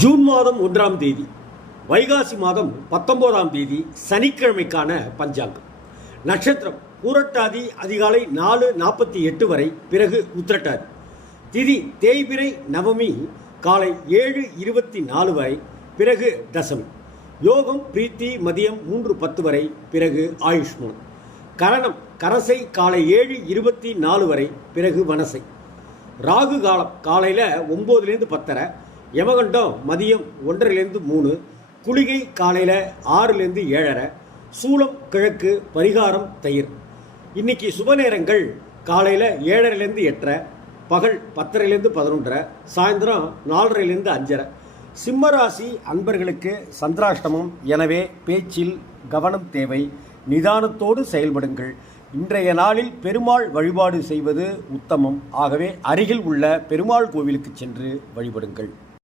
June மாதம் 1ஆம் தேதி வைகாசி மாதம் 19ஆம் தேதி சனிக்கிழமைக்கான பஞ்சாங்கம். நட்சத்திரம் பூரட்டாதி அதிகாலை 4:48 வரை, பிறகு உத்திரட்டாதி. திதி தேய்பிறை நவமி காலை 7:24 வரை, பிறகு தசமி. யோகம் பிரீத்தி மதியம் 3:10 வரை, பிறகு ஆயுஷ்மான். கரணம் கரசை காலை 7:24 வரை, பிறகு வனசை. ராகு காலம் காலையில் 9லேருந்து 10:30, யமகண்டம் மதியம் 1:03, குளிகை காலையில் 6லேருந்து 7:30, சூலம் கிழக்கு, பரிகாரம் தயிர். இன்னைக்கு சுப நேரங்கள் காலையில் 7:30லேருந்து 8:30, பகல் 10:30லேருந்து 11:30, சாயந்தரம் 4:30லேருந்து 5:30. சிம்மராசி அன்பர்களுக்கு சந்திராஷ்டமம், எனவே பேச்சில் கவனம் தேவை. நிதானத்தோடு செயல்படுங்கள். இன்றைய நாளில் பெருமாள் வழிபாடு செய்வது உத்தமம். ஆகவே அருகில் உள்ள பெருமாள் கோவிலுக்கு சென்று வழிபடுங்கள்.